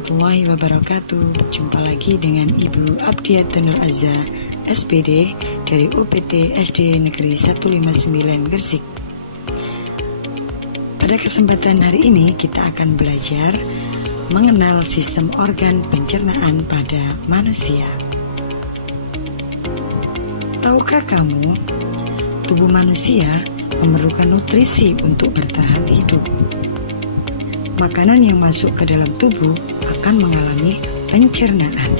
warahmatullahi wabarakatuh. Jumpa lagi dengan Ibu Abdiatun Nur Azza, SPD dari UPT SD Negeri 159 Gresik. Pada kesempatan hari ini kita akan belajar mengenal sistem organ pencernaan pada manusia. Tahukah kamu, tubuh manusia memerlukan nutrisi untuk bertahan hidup. Makanan yang masuk ke dalam tubuh akan mengalami pencernaan.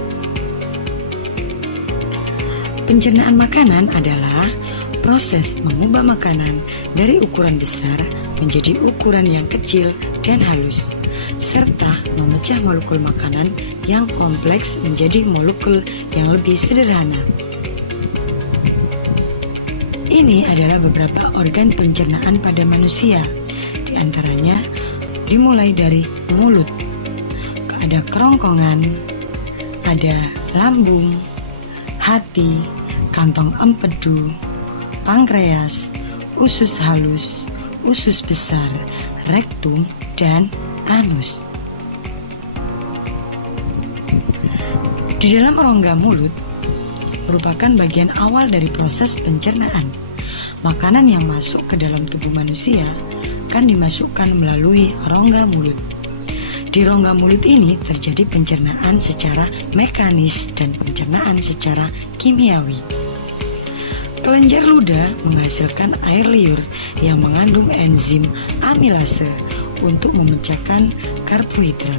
Pencernaan makanan adalah proses mengubah makanan dari ukuran besar menjadi ukuran yang kecil dan halus, serta memecah molekul makanan yang kompleks menjadi molekul yang lebih sederhana. Ini adalah beberapa organ pencernaan pada manusia, di antaranya dimulai dari mulut, ada kerongkongan, ada lambung, hati, kantong empedu, pankreas, usus halus, usus besar, rektum, dan anus. Di dalam rongga mulut merupakan bagian awal dari proses pencernaan. Makanan yang masuk ke dalam tubuh manusia akan dimasukkan melalui rongga mulut. Di rongga mulut ini terjadi pencernaan secara mekanis dan pencernaan secara kimiawi. Kelenjar ludah menghasilkan air liur yang mengandung enzim amilase untuk memecahkan karbohidrat.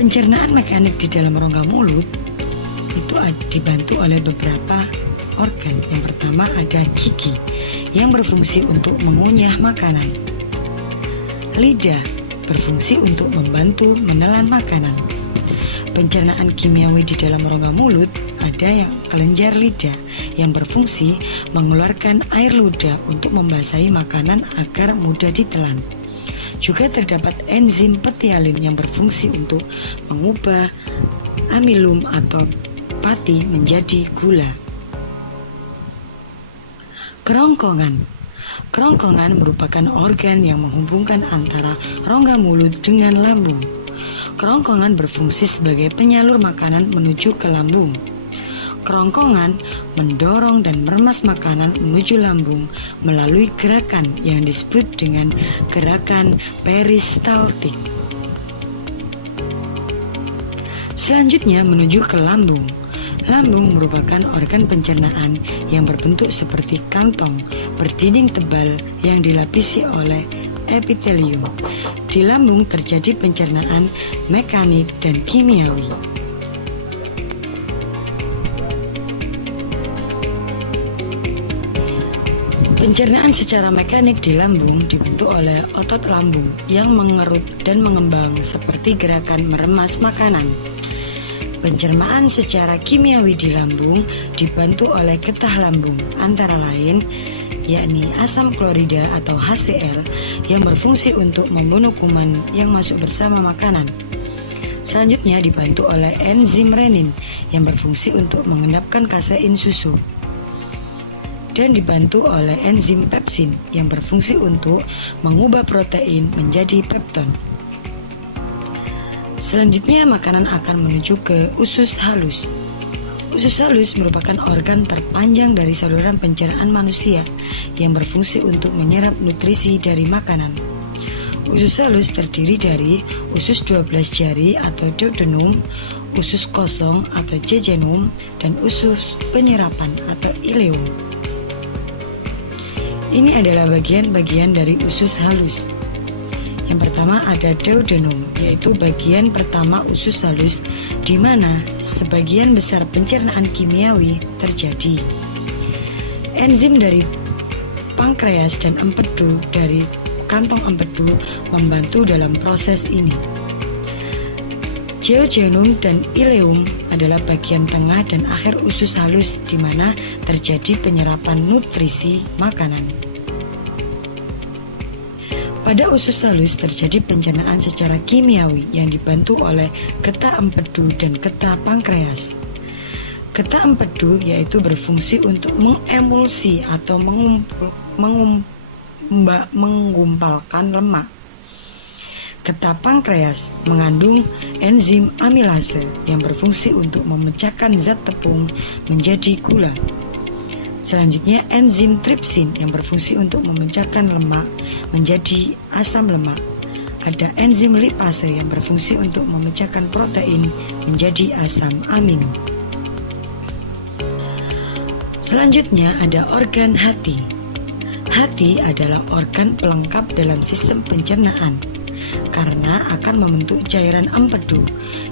Pencernaan mekanik di dalam rongga mulut itu dibantu oleh beberapa organ. Yang pertama ada gigi yang berfungsi untuk mengunyah makanan. Lidah berfungsi untuk membantu menelan makanan. Pencernaan kimiawi di dalam rongga mulut ada yang kelenjar lidah yang berfungsi mengeluarkan air ludah untuk membasahi makanan agar mudah ditelan. Juga terdapat enzim petialin yang berfungsi untuk mengubah amilum atau pati menjadi gula. Kerongkongan merupakan organ yang menghubungkan antara rongga mulut dengan lambung. Kerongkongan berfungsi sebagai penyalur makanan menuju ke lambung. Kerongkongan mendorong dan meremas makanan menuju lambung melalui gerakan yang disebut dengan gerakan peristaltik. Selanjutnya menuju ke lambung. Lambung merupakan organ pencernaan yang berbentuk seperti kantong berdinding tebal yang dilapisi oleh epitelium. Di lambung terjadi pencernaan mekanik dan kimiawi. Pencernaan secara mekanik di lambung dibentuk oleh otot lambung yang mengerut dan mengembang seperti gerakan meremas makanan. Pencernaan secara kimiawi di lambung dibantu oleh getah lambung, antara lain yakni asam klorida atau HCl yang berfungsi untuk membunuh kuman yang masuk bersama makanan. Selanjutnya dibantu oleh enzim renin yang berfungsi untuk mengendapkan kasein susu. Dan dibantu oleh enzim pepsin yang berfungsi untuk mengubah protein menjadi pepton. Selanjutnya makanan akan menuju ke usus halus. Usus halus merupakan organ terpanjang dari saluran pencernaan manusia yang berfungsi untuk menyerap nutrisi dari makanan. Usus halus terdiri dari usus 12 jari atau duodenum, usus kosong atau jejunum, dan usus penyerapan atau ileum. Ini adalah bagian-bagian dari usus halus. Yang pertama ada duodenum, yaitu bagian pertama usus halus di mana sebagian besar pencernaan kimiawi terjadi. Enzim dari pankreas dan empedu dari kantong empedu membantu dalam proses ini. Jejunum dan ileum adalah bagian tengah dan akhir usus halus di mana terjadi penyerapan nutrisi makanan. Pada usus halus terjadi pencernaan secara kimiawi yang dibantu oleh getah empedu dan getah pankreas. Getah empedu yaitu berfungsi untuk mengemulsi atau menggumpalkan lemak. Getah pankreas mengandung enzim amilase yang berfungsi untuk memecahkan zat tepung menjadi gula. Selanjutnya enzim tripsin yang berfungsi untuk memecahkan lemak menjadi asam lemak. Ada enzim lipase yang berfungsi untuk memecahkan protein menjadi asam amino. Selanjutnya ada organ hati. Hati adalah organ pelengkap dalam sistem pencernaan karena akan membentuk cairan empedu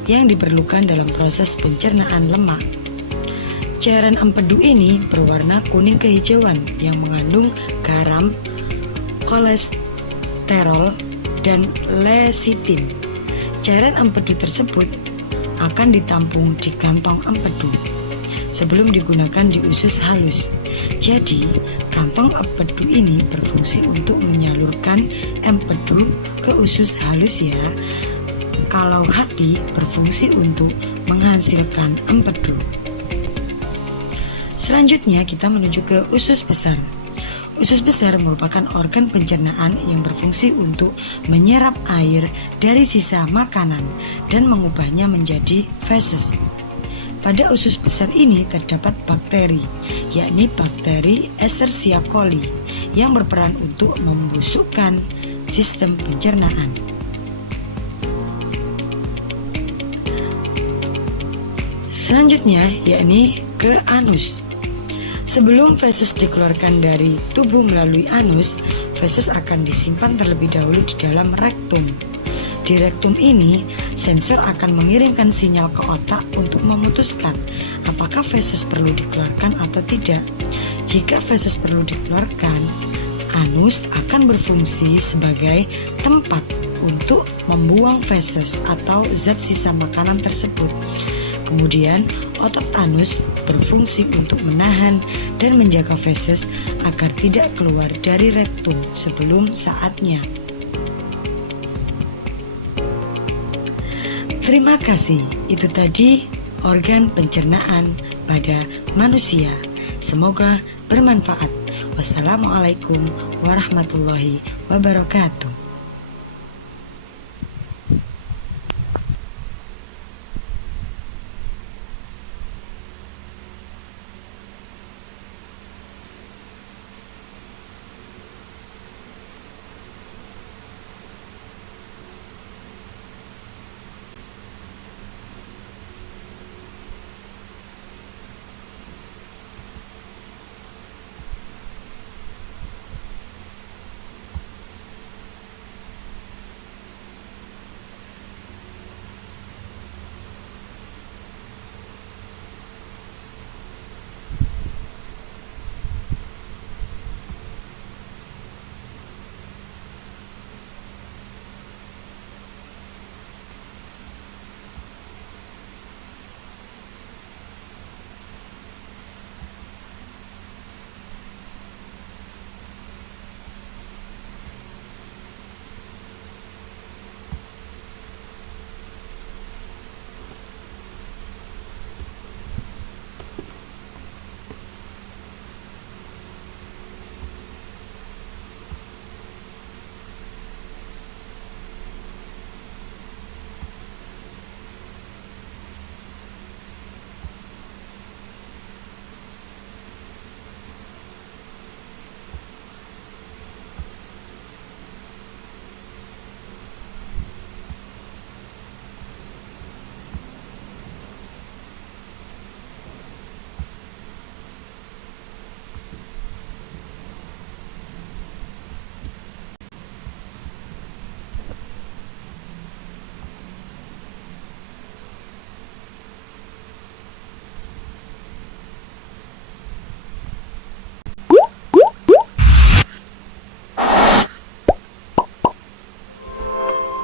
yang diperlukan dalam proses pencernaan lemak. Cairan empedu ini berwarna kuning kehijauan yang mengandung garam, kolesterol, dan lecitin. Cairan empedu tersebut akan ditampung di kantong empedu sebelum digunakan di usus halus. Jadi, kantong empedu ini berfungsi untuk menyalurkan empedu ke usus halus ya. Kalau hati berfungsi untuk menghasilkan empedu. Selanjutnya kita menuju ke usus besar. Usus besar merupakan organ pencernaan yang berfungsi untuk menyerap air dari sisa makanan dan mengubahnya menjadi feses. Pada usus besar ini terdapat bakteri, yakni bakteri Escherichia coli yang berperan untuk membusukkan sistem pencernaan. Selanjutnya yakni ke anus. Sebelum feses dikeluarkan dari tubuh melalui anus, feses akan disimpan terlebih dahulu di dalam rektum. Di rektum ini, sensor akan mengirimkan sinyal ke otak untuk memutuskan apakah feses perlu dikeluarkan atau tidak. Jika feses perlu dikeluarkan, anus akan berfungsi sebagai tempat untuk membuang feses atau zat sisa makanan tersebut. Kemudian, otot anus berfungsi untuk menahan dan menjaga feses agar tidak keluar dari rektum sebelum saatnya. Terima kasih, itu tadi organ pencernaan pada manusia. Semoga bermanfaat. Wassalamualaikum warahmatullahi wabarakatuh.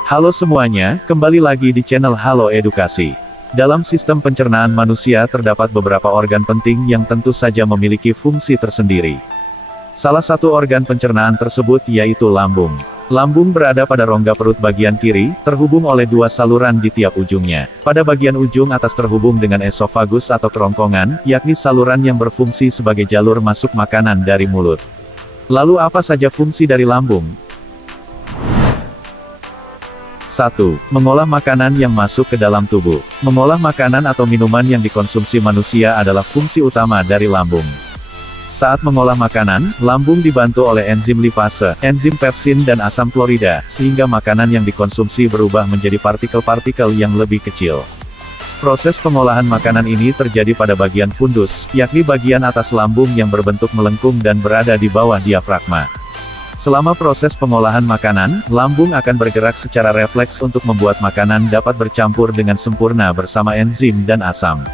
Halo semuanya, kembali lagi di channel Halo Edukasi. Dalam sistem pencernaan manusia terdapat beberapa organ penting yang tentu saja memiliki fungsi tersendiri. Salah satu organ pencernaan tersebut yaitu lambung. Lambung berada pada rongga perut bagian kiri, terhubung oleh dua saluran di tiap ujungnya. Pada bagian ujung atas terhubung dengan esofagus atau kerongkongan, yakni saluran yang berfungsi sebagai jalur masuk makanan dari mulut. Lalu apa saja fungsi dari lambung? 1. Mengolah makanan yang masuk ke dalam tubuh. Mengolah makanan atau minuman yang dikonsumsi manusia adalah fungsi utama dari lambung. Saat mengolah makanan, lambung dibantu oleh enzim lipase, enzim pepsin dan asam klorida, sehingga makanan yang dikonsumsi berubah menjadi partikel-partikel yang lebih kecil. Proses pengolahan makanan ini terjadi pada bagian fundus, yakni bagian atas lambung yang berbentuk melengkung dan berada di bawah diafragma. Selama proses pengolahan makanan, lambung akan bergerak secara refleks untuk membuat makanan dapat bercampur dengan sempurna bersama enzim dan asam.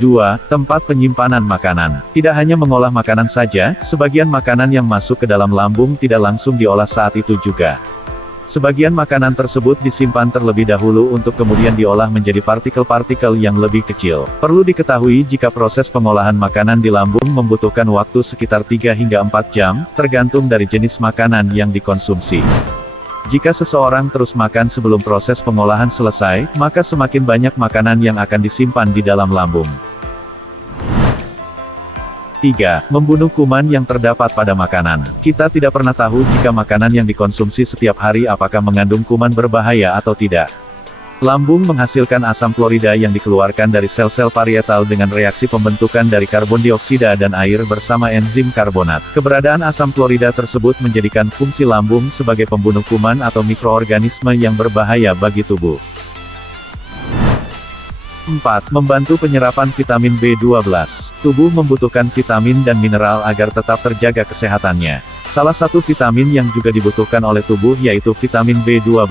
2. Tempat penyimpanan makanan. Tidak hanya mengolah makanan saja, sebagian makanan yang masuk ke dalam lambung tidak langsung diolah saat itu juga. Sebagian makanan tersebut disimpan terlebih dahulu untuk kemudian diolah menjadi partikel-partikel yang lebih kecil. Perlu diketahui jika proses pengolahan makanan di lambung membutuhkan waktu sekitar 3 hingga 4 jam, tergantung dari jenis makanan yang dikonsumsi. Jika seseorang terus makan sebelum proses pengolahan selesai, maka semakin banyak makanan yang akan disimpan di dalam lambung. 3. Membunuh kuman yang terdapat pada makanan. Kita tidak pernah tahu jika makanan yang dikonsumsi setiap hari apakah mengandung kuman berbahaya atau tidak. Lambung menghasilkan asam klorida yang dikeluarkan dari sel-sel parietal dengan reaksi pembentukan dari karbon dioksida dan air bersama enzim karbonat. Keberadaan asam klorida tersebut menjadikan fungsi lambung sebagai pembunuh kuman atau mikroorganisme yang berbahaya bagi tubuh. 4. Membantu penyerapan vitamin B12. Tubuh membutuhkan vitamin dan mineral agar tetap terjaga kesehatannya. Salah satu vitamin yang juga dibutuhkan oleh tubuh yaitu vitamin B12.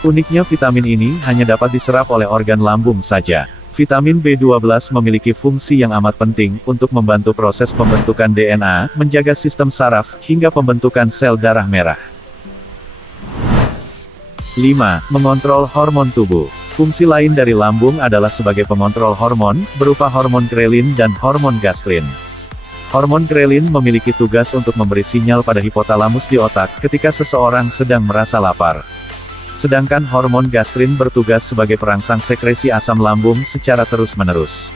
Uniknya vitamin ini hanya dapat diserap oleh organ lambung saja. Vitamin B12 memiliki fungsi yang amat penting untuk membantu proses pembentukan DNA, menjaga sistem saraf, hingga pembentukan sel darah merah. 5. Mengontrol hormon tubuh. Fungsi lain dari lambung adalah sebagai pengontrol hormon, berupa hormon grelin dan hormon gastrin. Hormon grelin memiliki tugas untuk memberi sinyal pada hipotalamus di otak ketika seseorang sedang merasa lapar. Sedangkan hormon gastrin bertugas sebagai perangsang sekresi asam lambung secara terus-menerus.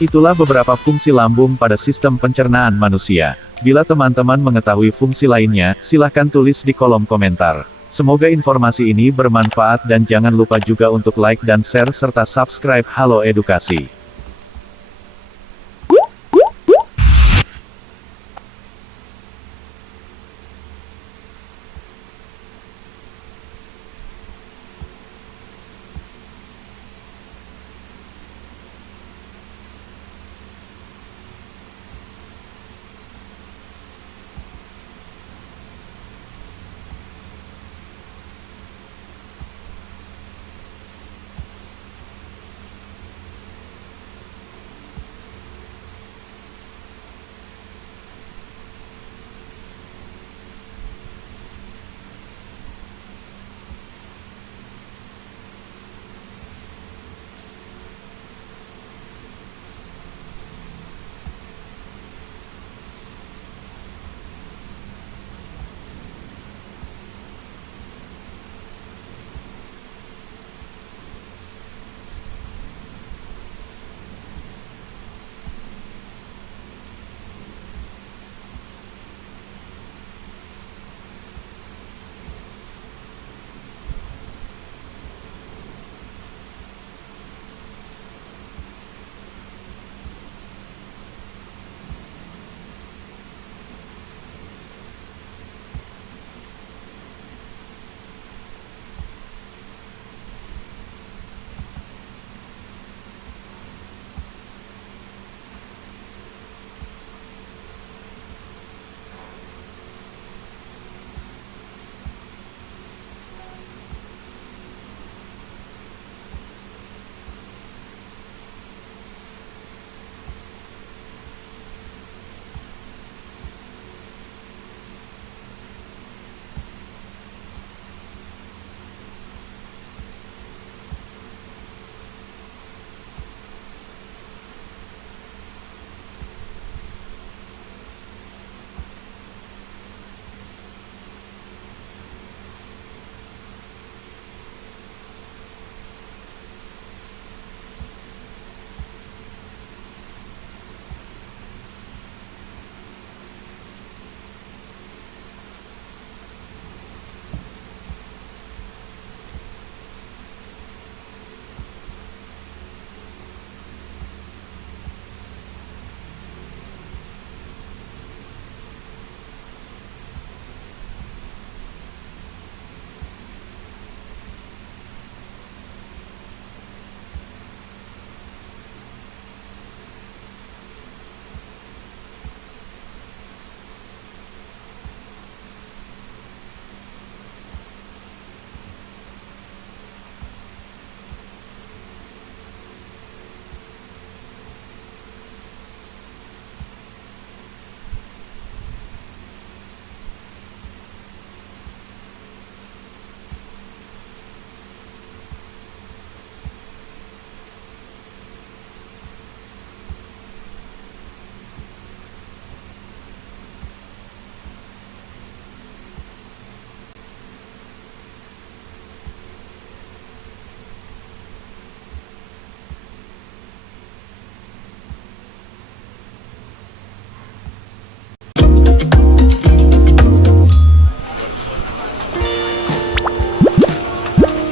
Itulah beberapa fungsi lambung pada sistem pencernaan manusia. Bila teman-teman mengetahui fungsi lainnya, silahkan tulis di kolom komentar. Semoga informasi ini bermanfaat dan jangan lupa juga untuk like dan share serta subscribe Halo Edukasi.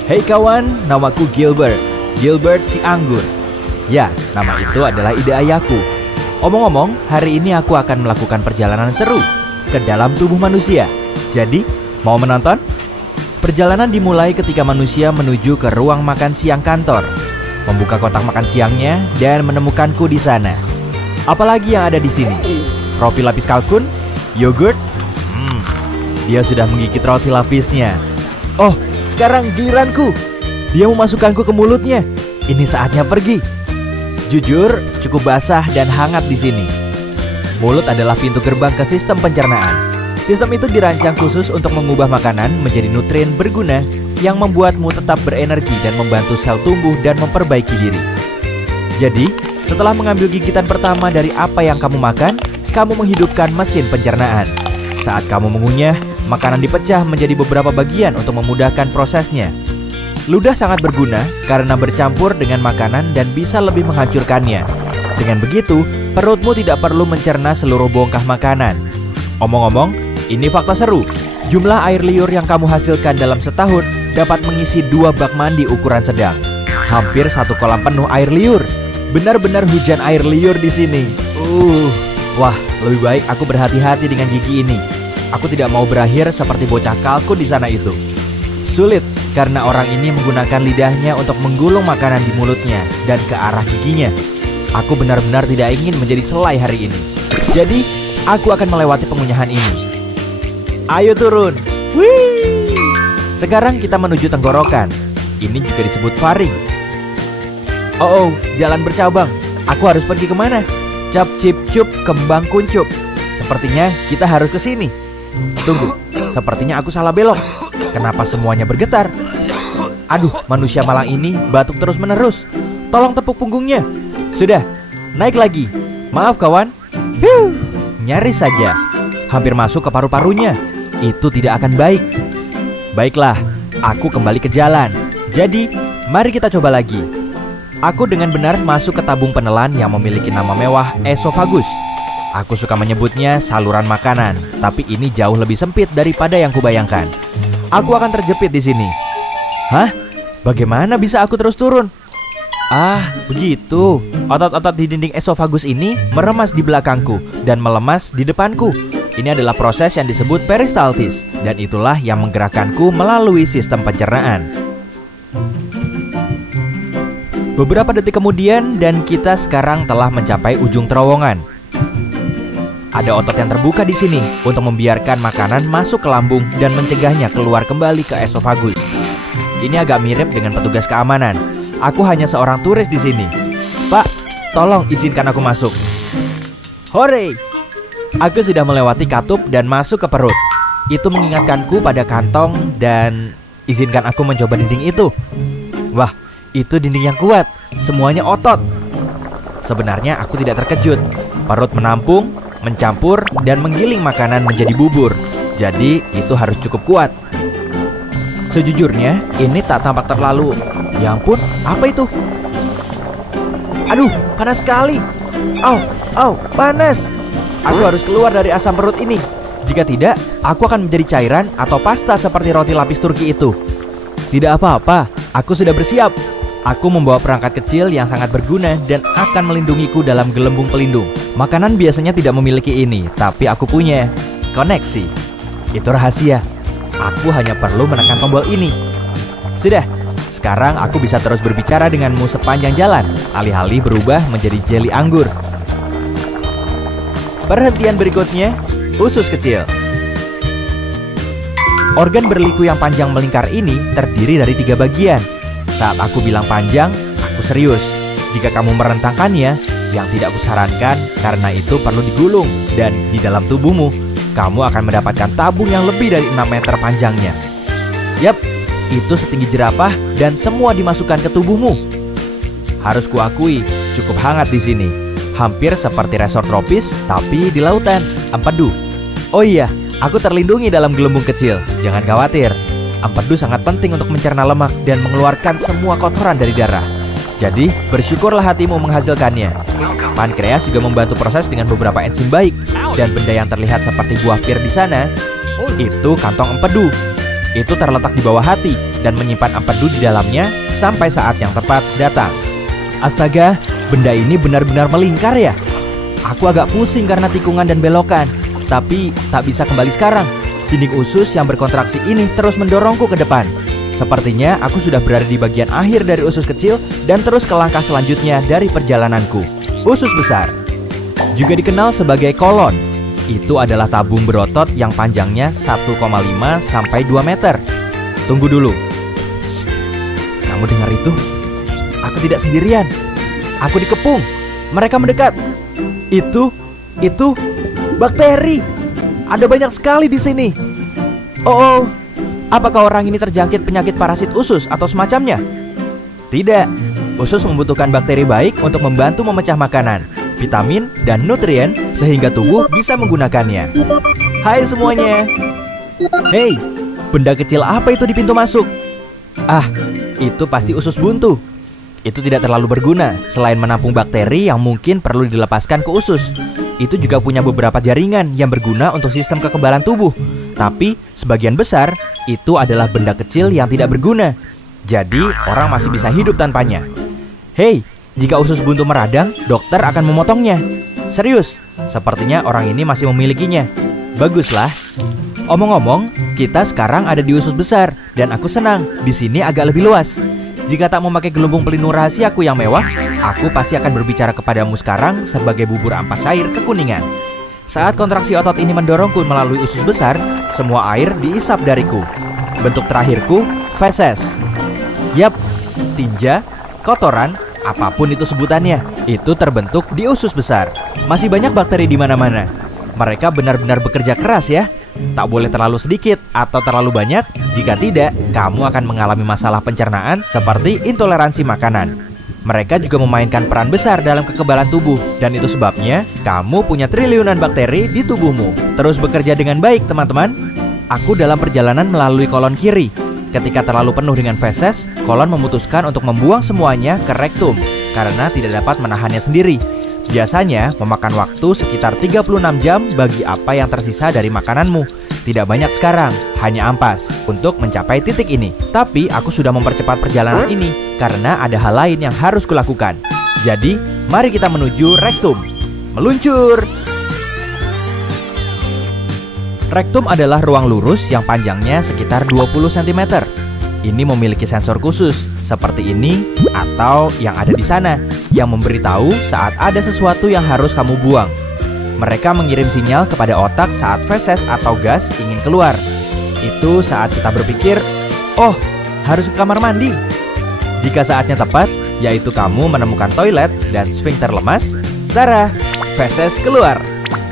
Hey kawan, namaku Gilbert. Gilbert si anggur. Ya, nama itu adalah ide ayahku. Omong-omong, hari ini aku akan melakukan perjalanan seru ke dalam tubuh manusia. Jadi, mau menonton? Perjalanan dimulai ketika manusia menuju ke ruang makan siang kantor, membuka kotak makan siangnya dan menemukanku di sana. Apalagi yang ada di sini? Roti lapis kalkun, yogurt. Dia sudah menggigit roti lapisnya. Oh, sekarang giliranku. Dia memasukkanku ke mulutnya. Ini saatnya pergi. Jujur, cukup basah dan hangat di sini. Mulut adalah pintu gerbang ke sistem pencernaan. Sistem itu dirancang khusus untuk mengubah makanan menjadi nutrien berguna yang membuatmu tetap berenergi dan membantu sel tumbuh dan memperbaiki diri. Jadi, setelah mengambil gigitan pertama dari apa yang kamu makan, kamu menghidupkan mesin pencernaan. Saat kamu mengunyah, makanan dipecah menjadi beberapa bagian untuk memudahkan prosesnya. Ludah sangat berguna karena bercampur dengan makanan dan bisa lebih menghancurkannya. Dengan begitu, perutmu tidak perlu mencerna seluruh bongkah makanan. Omong-omong, ini fakta seru. Jumlah air liur yang kamu hasilkan dalam setahun dapat mengisi 2 bak mandi ukuran sedang. Hampir 1 kolam penuh air liur. Benar-benar hujan air liur di sini. Wah, lebih baik aku berhati-hati dengan gigi ini. Aku tidak mau berakhir seperti bocah kalkun di sana itu. Sulit karena orang ini menggunakan lidahnya untuk menggulung makanan di mulutnya dan ke arah giginya. Aku benar-benar tidak ingin menjadi selai hari ini. Jadi, aku akan melewati pengunyahan ini. Ayo turun. Wih! Sekarang kita menuju tenggorokan. Ini juga disebut faring. Oh, jalan bercabang. Aku harus pergi kemana? Cap cip cup kembang kuncup. Sepertinya kita harus ke sini. Tunggu, sepertinya aku salah belok. Kenapa semuanya bergetar? Aduh, manusia malang ini batuk terus-menerus. Tolong tepuk punggungnya. Sudah, naik lagi. Maaf kawan. Nyaris saja. Hampir masuk ke paru-parunya. Itu tidak akan baik. Baiklah, aku kembali ke jalan. Jadi, mari kita coba lagi. Aku dengan benar masuk ke tabung penelan yang memiliki nama mewah esofagus. Aku suka menyebutnya saluran makanan, tapi ini jauh lebih sempit daripada yang kubayangkan. Aku akan terjepit di sini. Hah? Bagaimana bisa aku terus turun? Ah, begitu. Otot-otot di dinding esofagus ini meremas di belakangku dan melemas di depanku. Ini adalah proses yang disebut peristaltis, dan itulah yang menggerakkanku melalui sistem pencernaan. Beberapa detik kemudian, dan kita sekarang telah mencapai ujung terowongan. Ada otot yang terbuka di sini untuk membiarkan makanan masuk ke lambung dan mencegahnya keluar kembali ke esofagus. Ini agak mirip dengan petugas keamanan. Aku hanya seorang turis di sini. Pak, tolong izinkan aku masuk. Hore! Aku sudah melewati katup dan masuk ke perut. Itu mengingatkanku pada kantong dan izinkan aku mencoba dinding itu. Wah, itu dinding yang kuat. Semuanya otot. Sebenarnya aku tidak terkejut. Perut menampung, mencampur, dan menggiling makanan menjadi bubur. Jadi itu harus cukup kuat. Sejujurnya, ini tak tampak terlalu. Ya ampun, apa itu? Aduh, panas sekali. Au, panas. Aku harus keluar dari asam perut ini. Jika tidak, aku akan menjadi cairan atau pasta seperti roti lapis Turki itu. Tidak apa-apa, aku sudah bersiap. Aku membawa perangkat kecil yang sangat berguna dan akan melindungiku dalam gelembung pelindung. Makanan biasanya tidak memiliki ini, tapi aku punya. Koneksi. Itu rahasia. Aku hanya perlu menekan tombol ini. Sudah, sekarang aku bisa terus berbicara denganmu sepanjang jalan, alih-alih berubah menjadi jeli anggur. Perhentian berikutnya, usus kecil. Organ berliku yang panjang melingkar ini terdiri dari 3 bagian. Saat aku bilang panjang, aku serius. Jika kamu merentangkannya, yang tidak kusarankan karena itu perlu digulung. Dan di dalam tubuhmu, kamu akan mendapatkan tabung yang lebih dari 6 meter panjangnya. Yap, itu setinggi jerapah dan semua dimasukkan ke tubuhmu. Harus kuakui, cukup hangat di sini. Hampir seperti resort tropis, tapi di lautan, empedu. Oh iya, aku terlindungi dalam gelembung kecil. Jangan khawatir. Empedu sangat penting untuk mencerna lemak dan mengeluarkan semua kotoran dari darah. Jadi, bersyukurlah hatimu menghasilkannya. Pankreas juga membantu proses dengan beberapa enzim baik. Dan benda yang terlihat seperti buah pir di sana, itu kantong empedu. Itu terletak di bawah hati dan menyimpan empedu di dalamnya sampai saat yang tepat datang. Astaga, benda ini benar-benar melingkar ya. Aku agak pusing karena tikungan dan belokan, tapi tak bisa kembali sekarang. Dinding usus yang berkontraksi ini terus mendorongku ke depan. Sepertinya aku sudah berada di bagian akhir dari usus kecil dan terus ke langkah selanjutnya dari perjalananku. Usus besar, juga dikenal sebagai kolon. Itu adalah tabung berotot yang panjangnya 1,5 sampai 2 meter. Tunggu dulu. Shh, kamu dengar itu? Aku tidak sendirian. Aku dikepung. Mereka mendekat. Itu bakteri. Ada banyak sekali di sini. Oh. Apakah orang ini terjangkit penyakit parasit usus atau semacamnya? Tidak. Usus membutuhkan bakteri baik untuk membantu memecah makanan, vitamin, dan nutrien sehingga tubuh bisa menggunakannya. Hai semuanya. Hei, benda kecil apa itu di pintu masuk? Ah, itu pasti usus buntu. Itu tidak terlalu berguna selain menampung bakteri yang mungkin perlu dilepaskan ke usus. Itu juga punya beberapa jaringan yang berguna untuk sistem kekebalan tubuh. Tapi sebagian besar itu adalah benda kecil yang tidak berguna. Jadi orang masih bisa hidup tanpanya. Hei, jika usus buntu meradang, dokter akan memotongnya. Serius, sepertinya orang ini masih memilikinya. Baguslah. Omong-omong, kita sekarang ada di usus besar dan aku senang. Di sini agak lebih luas. Jika tak memakai gelembung pelindung rahasiaku yang mewah, aku pasti akan berbicara kepadamu sekarang sebagai bubur ampas air kekuningan. Saat kontraksi otot ini mendorongku melalui usus besar, semua air diisap dariku. Bentuk terakhirku, feses. Yap, tinja, kotoran, apapun itu sebutannya, itu terbentuk di usus besar. Masih banyak bakteri di mana-mana. Mereka benar-benar bekerja keras ya. Tak boleh terlalu sedikit atau terlalu banyak. Jika tidak, kamu akan mengalami masalah pencernaan seperti intoleransi makanan. Mereka juga memainkan peran besar dalam kekebalan tubuh. Dan itu sebabnya kamu punya triliunan bakteri di tubuhmu. Terus bekerja dengan baik teman-teman. Aku dalam perjalanan melalui kolon kiri. Ketika terlalu penuh dengan feses, kolon memutuskan untuk membuang semuanya ke rektum karena tidak dapat menahannya sendiri. Biasanya memakan waktu sekitar 36 jam bagi apa yang tersisa dari makananmu. Tidak banyak sekarang, hanya ampas untuk mencapai titik ini. Tapi aku sudah mempercepat perjalanan ini karena ada hal lain yang harus kulakukan. Jadi, mari kita menuju rektum. Meluncur! Rektum adalah ruang lurus yang panjangnya sekitar 20 cm. Ini memiliki sensor khusus, seperti ini atau yang ada di sana, yang memberitahu saat ada sesuatu yang harus kamu buang. Mereka mengirim sinyal kepada otak saat feses atau gas ingin keluar. Itu saat kita berpikir, oh, harus ke kamar mandi. Jika saatnya tepat, yaitu kamu menemukan toilet dan sfinkter lemas, tara, feses keluar.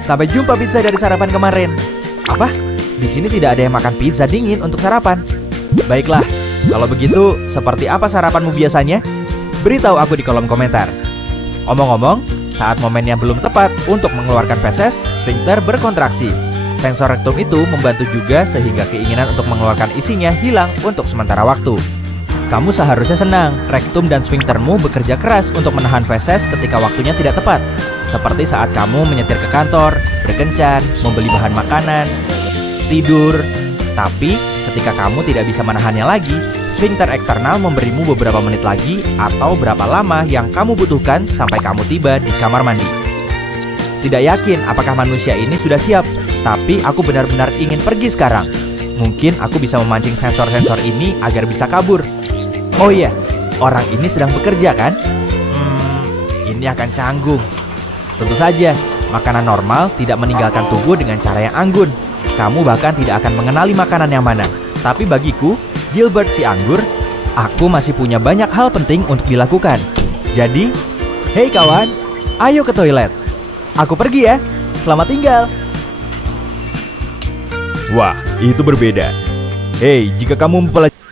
Sampai jumpa pizza dari sarapan kemarin. Apa? Di sini tidak ada yang makan pizza dingin untuk sarapan. Baiklah, kalau begitu, seperti apa sarapanmu biasanya? Beritahu aku di kolom komentar. Omong-omong, saat momennya belum tepat untuk mengeluarkan feses, sfinkter berkontraksi. Sensor rektum itu membantu juga sehingga keinginan untuk mengeluarkan isinya hilang untuk sementara waktu. Kamu seharusnya senang, rektum dan sfinktermu bekerja keras untuk menahan feses ketika waktunya tidak tepat. Seperti saat kamu menyetir ke kantor, berkencan, membeli bahan makanan, tidur. Tapi ketika kamu tidak bisa menahannya lagi, sfinkter eksternal memberimu beberapa menit lagi atau berapa lama yang kamu butuhkan sampai kamu tiba di kamar mandi. Tidak yakin apakah manusia ini sudah siap, tapi aku benar-benar ingin pergi sekarang. Mungkin aku bisa memancing sensor-sensor ini agar bisa kabur. Oh iya, orang ini sedang bekerja kan? Ini akan canggung. Tentu saja, makanan normal tidak meninggalkan tubuh dengan cara yang anggun. Kamu bahkan tidak akan mengenali makanan yang mana. Tapi bagiku, Gilbert si anggur, aku masih punya banyak hal penting untuk dilakukan. Jadi, hei kawan, ayo ke toilet. Aku pergi ya, selamat tinggal. Wah, itu berbeda. Hei, jika kamu mempelajari